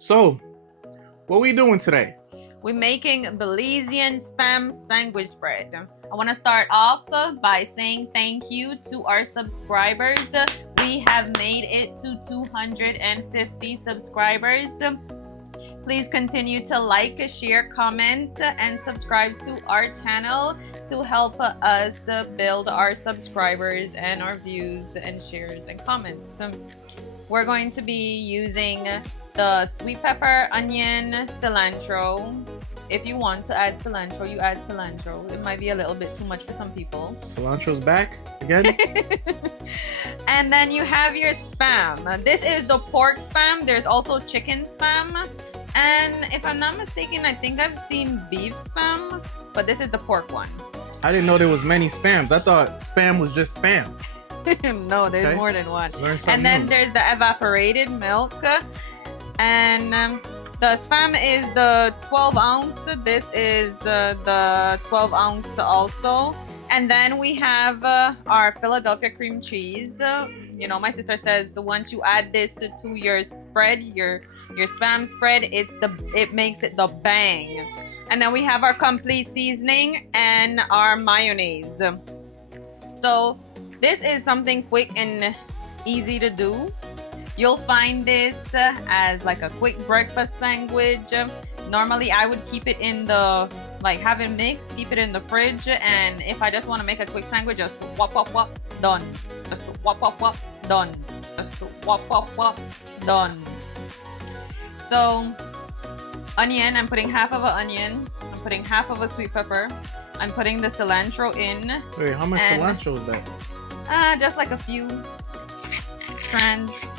So, what we doing today? We're making Belizean spam sandwich spread. I want to start off by saying thank you to our subscribers. We have made it to 250 subscribers. Please continue to like, share, comment, and subscribe to our channel to help us build our subscribers and our views and shares and comments. We're going to be using the sweet pepper, onion, cilantro. If you want to add cilantro, you add cilantro. It might be a little bit too much for some people. Cilantro's back again. And then you have your spam. This is the pork spam. There's also chicken spam. And if I'm not mistaken, I think I've seen beef spam, but this is the pork one. I didn't know there was many spams. I thought spam was just spam. No, there's more than one. And then there's the evaporated milk. And the spam is the 12 ounce. This is the 12 ounce also. And then we have our Philadelphia cream cheese. You know, my sister says once you add this to your spread, your spam spread, it makes it the bang. And then we have our complete seasoning and our mayonnaise. So this is something quick and easy to do. You'll find this as like a quick breakfast sandwich. Normally I would keep it in the, like have it mixed, keep it in the fridge. And if I just want to make a quick sandwich, just whop, whop, whop, done. Just whop, whop, whop, done. Just whop, whop, whop, done. So onion, I'm putting half of an onion. I'm putting half of a sweet pepper. I'm putting the cilantro in. Wait, how much cilantro is that? Just like a few strands,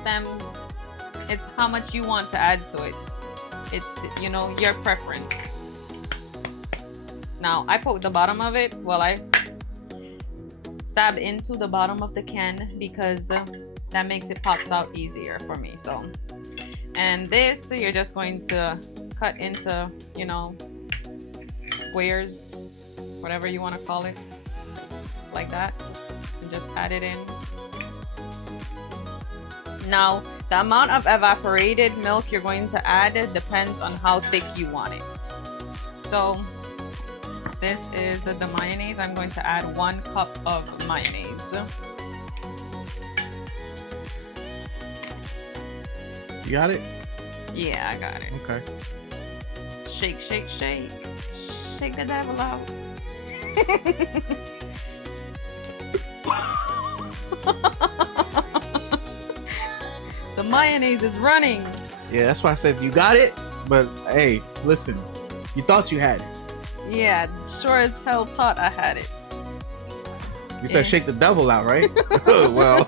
stems. It's how much you want to add to it. It's, you know, your preference. Now I poke the bottom of it. Well, I stab into the bottom of the can because that makes it pops out easier for me. So, and this you're just going to cut into, you know, squares, whatever you want to call it, like that, and just add it in. Now, the amount of evaporated milk you're going to add depends on how thick you want it. So this is the mayonnaise. I'm going to add 1 cup of mayonnaise. You got it? Yeah, I got it. Okay. Shake, shake, shake. Shake the devil out. The mayonnaise is running. Yeah, that's why I said you got it. But hey, listen, you thought you had it. Yeah, sure as hell thought I had it. You said shake the devil out, right? Well,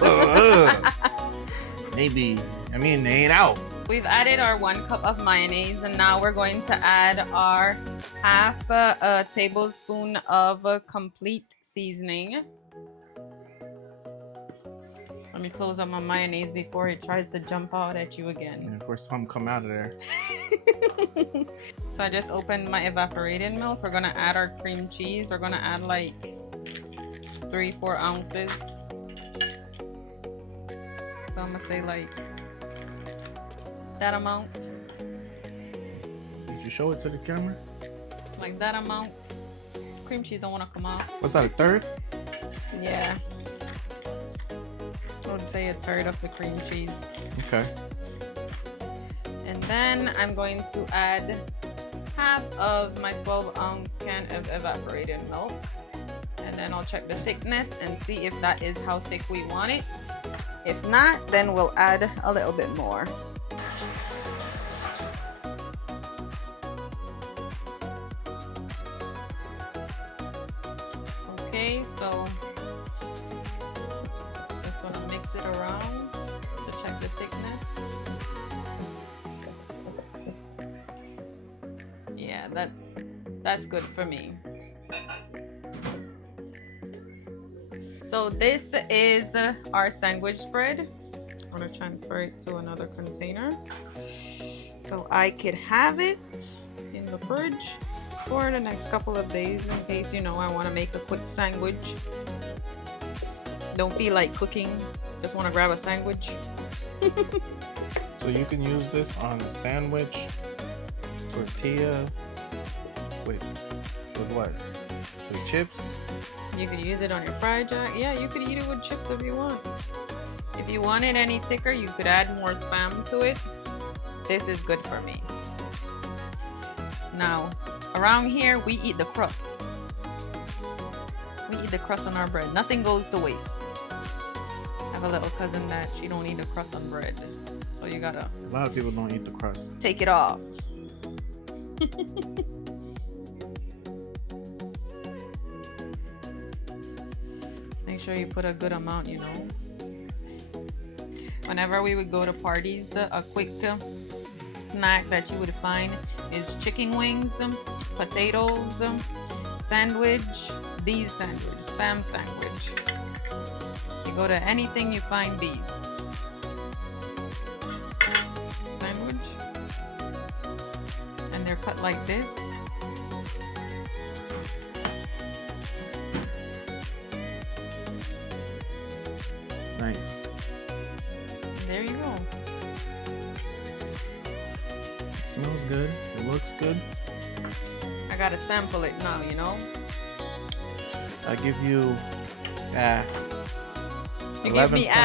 maybe. I mean, they ain't out. We've added our 1 cup of mayonnaise, and now we're going to add our half a tablespoon of complete seasoning. Let me close up my mayonnaise before it tries to jump out at you again. Yeah, before something come out of there. So I just opened my evaporated milk. We're gonna add our cream cheese. We're gonna add like 3-4 ounces. So I'm gonna say like that amount. Did you show it to the camera? Like that amount. Cream cheese don't want to come off. What's that, a third? Yeah. I would say a third of the cream cheese. Okay. And then I'm going to add half of my 12 ounce can of evaporated milk. And then I'll check the thickness and see if that is how thick we want it. If not, then we'll add a little bit more. Okay, so just gonna mix it around to check the thickness. Yeah, that's good for me. So this is our sandwich spread. I'm gonna transfer it to another container so I could have it in the fridge for the next couple of days in case, you know, I want to make a quick sandwich. Don't feel like cooking, just want to grab a sandwich. So you can use this on a sandwich, tortilla, with what? With chips? You could use it on your fried jack. Yeah, you could eat it with chips if you want. If you want it any thicker, you could add more Spam to it. This is good for me. Now, around here, we eat the crust. We eat the crust on our bread. Nothing goes to waste. I have a little cousin that she don't eat the crust on bread. So you gotta... A lot of people don't eat the crust. Take it off. Make sure you put a good amount, you know. Whenever we would go to parties, a quick snack that you would find is chicken wings, potatoes, sandwich, these sandwich, Spam sandwich. You go to anything, you find these. Sandwich. And they're cut like this. Nice. There you go. It smells good. It looks good. I gotta sample it now, you know. I give you 11.5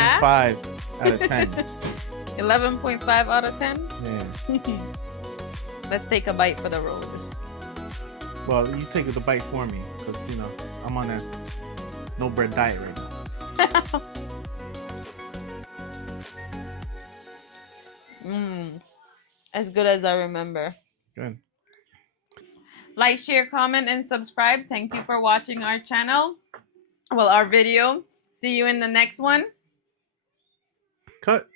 out of 10. 11.5 out of 10? Yeah. Let's take a bite for the road. Well, you take the bite for me, because, you know, I'm on a no bread diet right now. As good as I remember. Good. Like, share, comment, and subscribe. Thank you for watching our channel. Well, our video. See you in the next one. Cut.